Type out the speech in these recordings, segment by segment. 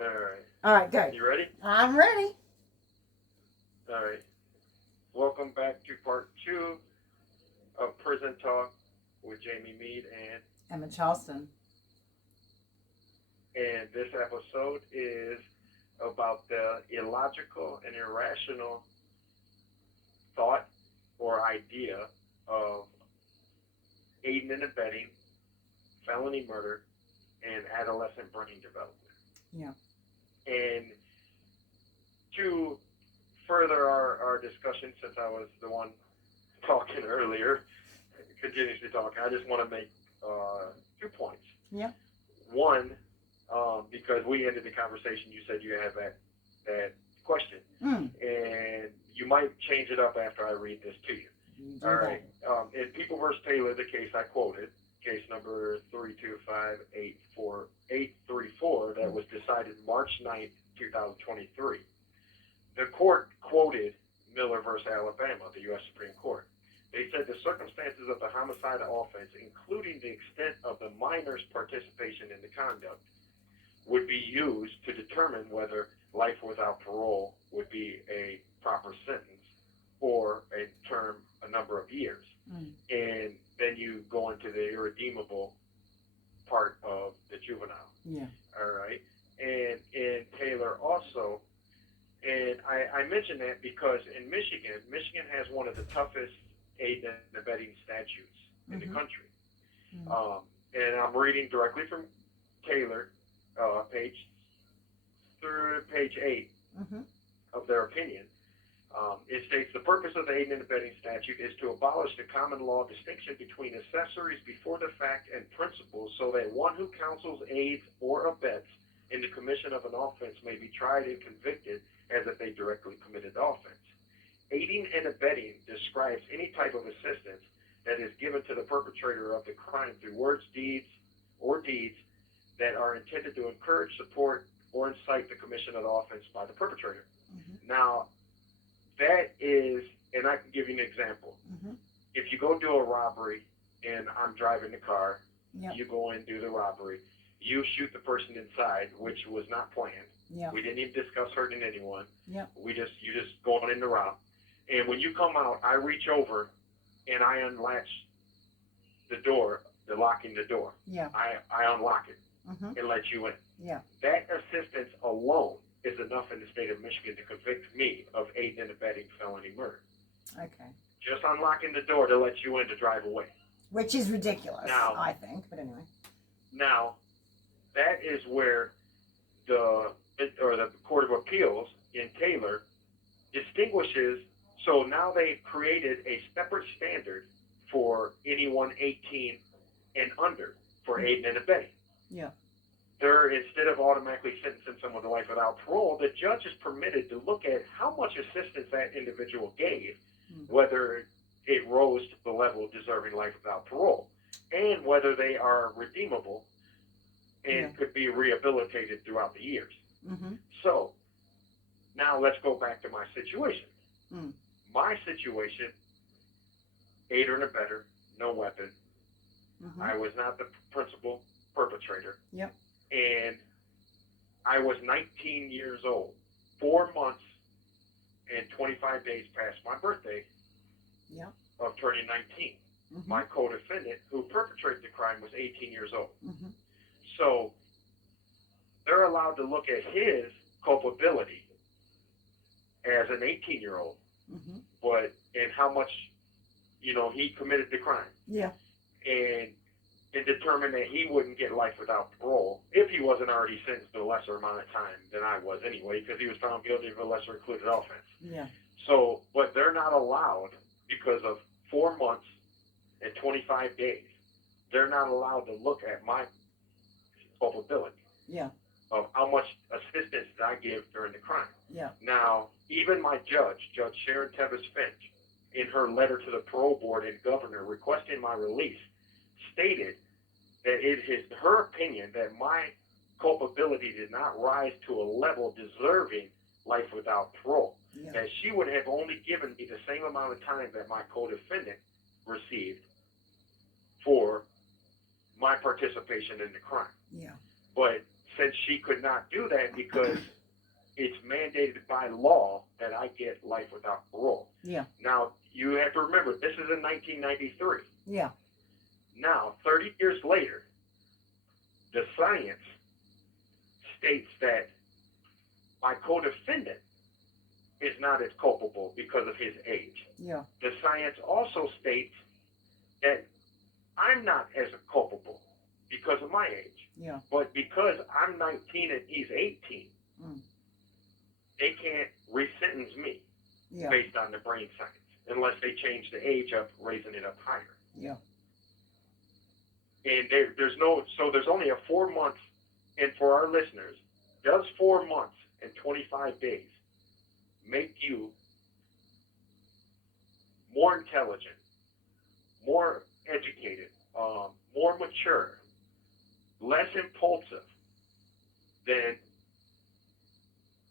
All right. All right, go. You ready? I'm ready. All right. Welcome back to part 2 of Prison Talk with Jamie Meade and Emma Charleston. this episode is about the illogical and irrational thought or idea of aiding and abetting felony murder and adolescent brain development. Yeah. And to further our discussion, since I was the one talking earlier, continuously talking, I just want to make 2 points. Yeah. One, because we ended the conversation, you said you had that question, and you might change it up after I read this to you. All right. In People vs. Taylor, the case I quoted, case number 325-834, that was decided March 9th, 2023. The court quoted Miller versus Alabama, the U.S. Supreme Court. They said the circumstances of the homicide offense, including the extent of the minor's participation in the conduct, would be used to determine whether life without parole would be a proper sentence or a number of years. And then you go into the irredeemable part of the juvenile. Yeah. All right. And in Taylor also, and I mention that because in Michigan has one of the toughest aid and abetting statutes in the country. And I'm reading directly from Taylor, page 8 of their opinion. It states the purpose of the aid and abetting statute is to abolish the common law distinction between accessories before the fact and principles, so that one who counsels, aids, or abets in the commission of an offense may be tried and convicted as if they directly committed the offense. Aiding and abetting describes any type of assistance that is given to the perpetrator of the crime through words, deeds that are intended to encourage, support, or incite the commission of the offense by the perpetrator. Now, that is, and I can give you an example. If you go do a robbery and I'm driving the car, you go and do the robbery, you shoot the person inside, which was not planned. We didn't even discuss hurting anyone. You just going in the rob. And when you come out, I reach over and I unlatch the door, locking the door. I unlock it and let you in. That assistance alone is enough in the state of Michigan to convict me of aiding and abetting felony murder. Okay. Just unlocking the door to let you in to drive away. Which is ridiculous, now, I think, but anyway. Now, that is where the Court of Appeals in Taylor distinguishes. So now they've created a separate standard for anyone 18 and under for aiding and abetting. They're, instead of automatically sentencing someone to life without parole, the judge is permitted to look at how much assistance that individual gave, whether it rose to the level of deserving life without parole, and whether they are redeemable and could be rehabilitated throughout the years. So now let's go back to my situation. My situation, aider and abetter, no weapon. I was not the principal perpetrator. And I was 19 years old, 4 months and 25 days past my birthday of turning 19. My co-defendant, who perpetrated the crime, was 18 years old. So they're allowed to look at his culpability as an 18-year-old, but and how much, he committed the crime. And determine that he wouldn't get life without parole if he wasn't already sentenced to a lesser amount of time than I was anyway, because he was found guilty of a lesser included offense. So, but they're not allowed, because of 4 months and 25 days, they're not allowed to look at my culpability of how much assistance did I give during the crime. Now, even my Judge Sharon Tevis Finch, in her letter to the parole board and governor requesting my release, stated that it is her opinion that my culpability did not rise to a level deserving life without parole. That she would have only given me the same amount of time that my co-defendant received for my participation in the crime. But since she could not do that because it's mandated by law that I get life without parole. Yeah. Now, you have to remember, this is in 1993. Yeah. Now, 30 years later, the science states that my co-defendant is not as culpable because of his age. Yeah. The science also states that I'm not as culpable because of my age. Yeah. But because I'm 19 and he's 18, they can't resentence me based on the brain science unless they change the age up, raising it up higher. Yeah. And there's only a 4 months, and for our listeners, does 4 months and 25 days make you more intelligent, more educated, more mature, less impulsive than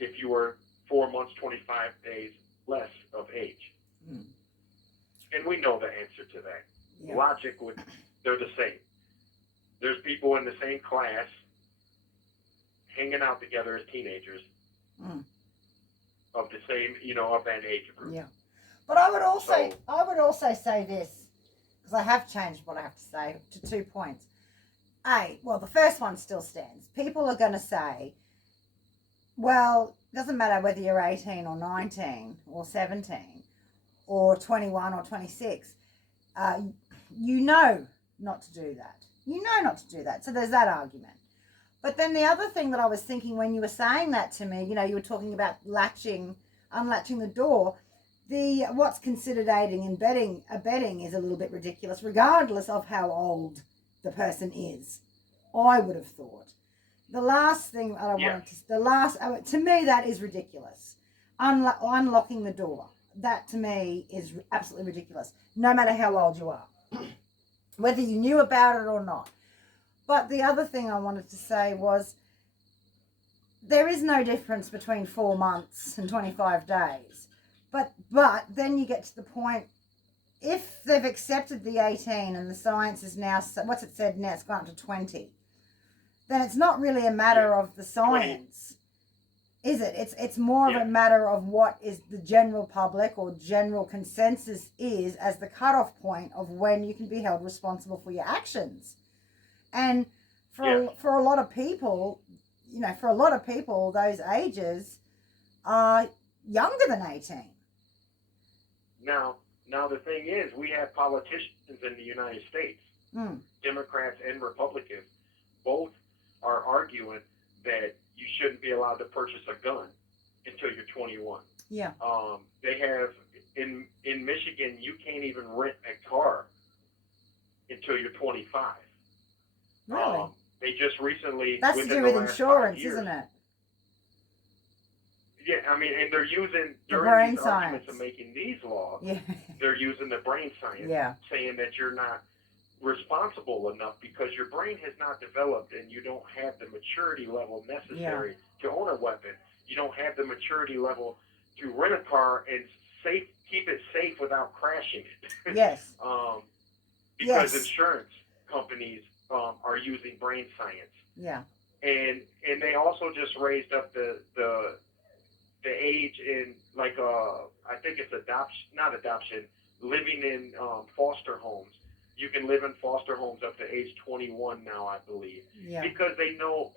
if you were 4 months, 25 days less of age? And we know the answer to that. Yeah. Logic they're the same. There's people in the same class hanging out together as teenagers of the same, of that age group. Yeah. But I would also say this, because I have changed what I have to say to 2 points. Well, the first one still stands. People are going to say, well, it doesn't matter whether you're 18 or 19 or 17 or 21 or 26. You know not to do that. You know not to do that. So there's that argument. But then the other thing that I was thinking when you were saying that to me, you were talking about unlatching the door. What's considered aiding and abetting is a little bit ridiculous, regardless of how old the person is. I would have thought. The last thing that I wanted to me, that is ridiculous. Unlocking the door. That to me is absolutely ridiculous, no matter how old you are, whether you knew about it or not. But the other thing I wanted to say was there is no difference between 4 months and 25 days. But then you get to the point, if they've accepted the 18 and the science is now, what's it said now, it's gone up to 20, then it's not really a matter of the science, is it? It's more of a matter of what is the general public or general consensus is as the cutoff point of when you can be held responsible for your actions. And for a lot of people, those ages are younger than 18. Now the thing is, we have politicians in the United States, Democrats and Republicans, both are arguing that you shouldn't be allowed to purchase a gun until you're 21. Yeah. They have in Michigan, you can't even rent a car until you're 25. Really? They just recently. That's to do with insurance, isn't it? Yeah, I mean, and they're using during these arguments of making these laws. Yeah. They're using the brain science, saying that you're not responsible enough because your brain has not developed and you don't have the maturity level necessary to own a weapon. You don't have the maturity level to rent a car and keep it safe without crashing it. Yes. Because insurance companies are using brain science. Yeah. And they also just raised up the age in I think it's living in foster homes. You can live in foster homes up to age 21 now, I believe. Yeah. Because they know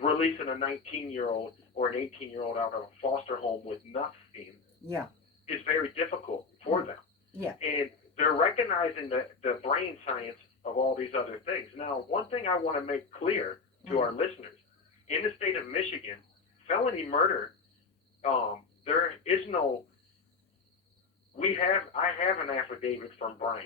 releasing a 19-year-old or an 18-year-old out of a foster home with nothing is very difficult for them. Yeah. And they're recognizing the brain science of all these other things. Now, one thing I want to make clear to our listeners, in the state of Michigan, felony murder, there is no, I have an affidavit from Brian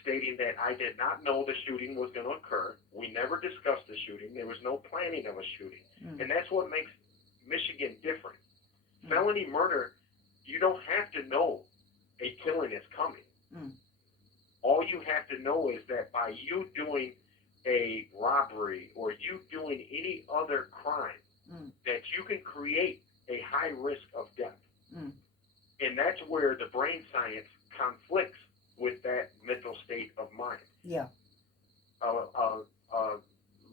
stating that I did not know the shooting was going to occur. We never discussed the shooting. There was no planning of a shooting. And that's what makes Michigan different. Felony murder, you don't have to know a killing is coming. All you have to know is that by you doing a robbery or you doing any other crime, that you can create a high risk of death. And that's where the brain science conflicts with that mental state of mind. Yeah. A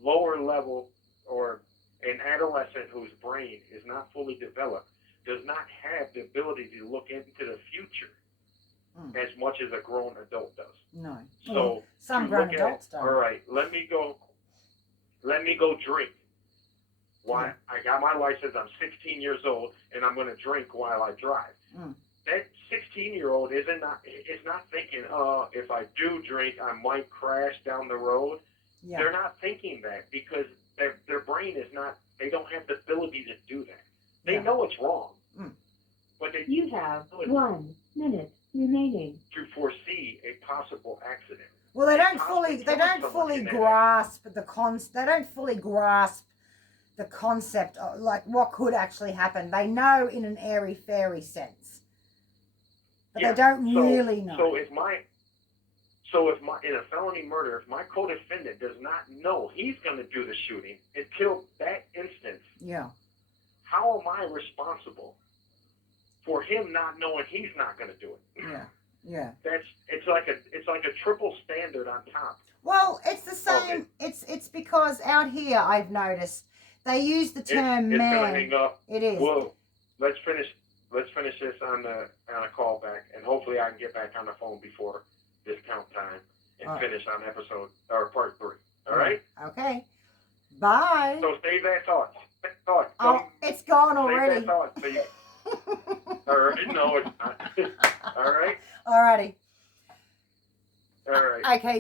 lower level, or an adolescent whose brain is not fully developed does not have the ability to look into the future as much as a grown adult does. No. So well, some grown adults don't. All right, let me go drink. Why? I got my license. I'm 16 years old, and I'm going to drink while I drive. That 16-year-old is not thinking, if I do drink, I might crash down the road. Yeah. They're not thinking that because their brain is not. They don't have the ability to do that. They know it's wrong, but you have 1 minute remaining to foresee a possible accident. Well, they don't fully grasp the concept of like what could actually happen. They know in an airy-fairy sense, but they don't really know. So if in a felony murder, if my co-defendant does not know he's going to do the shooting until that instance, how am I responsible for him not knowing he's not going to do it? Yeah. It's like a triple standard on top. Well, it's the same. It's because out here I've noticed they use the term man. It's gonna hang up. It is. Well, let's finish this on a call back, and hopefully I can get back on the phone before discount time and finish on episode or part 3. All right? Okay. Bye. So save that thought. It's gone already. Save that thought. So no, it's not. All right. Alrighty. All right. Okay.